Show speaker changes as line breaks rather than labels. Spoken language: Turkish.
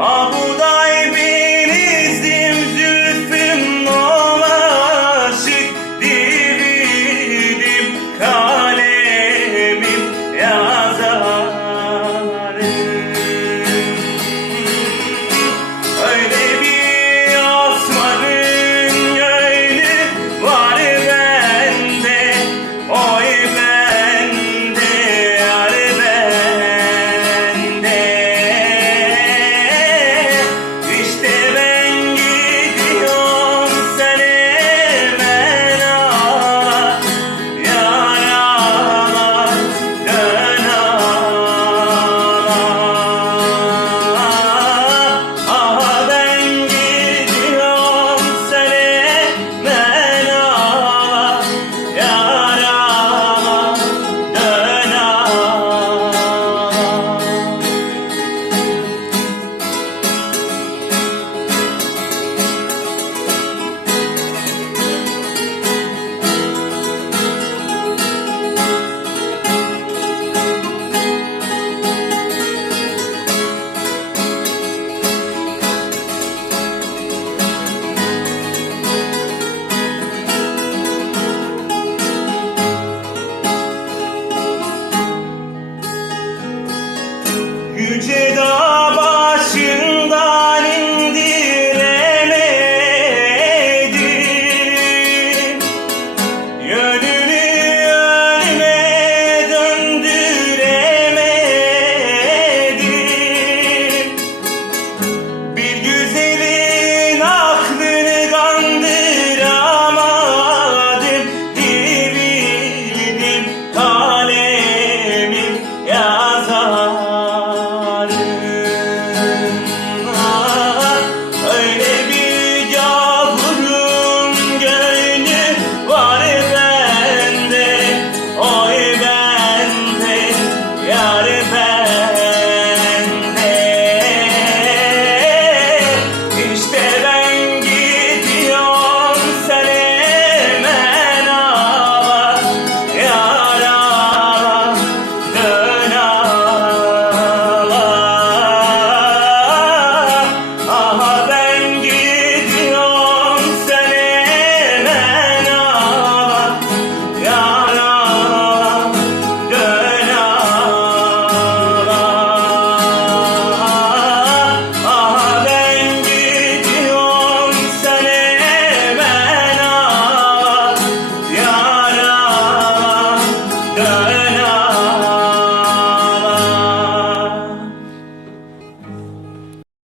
아무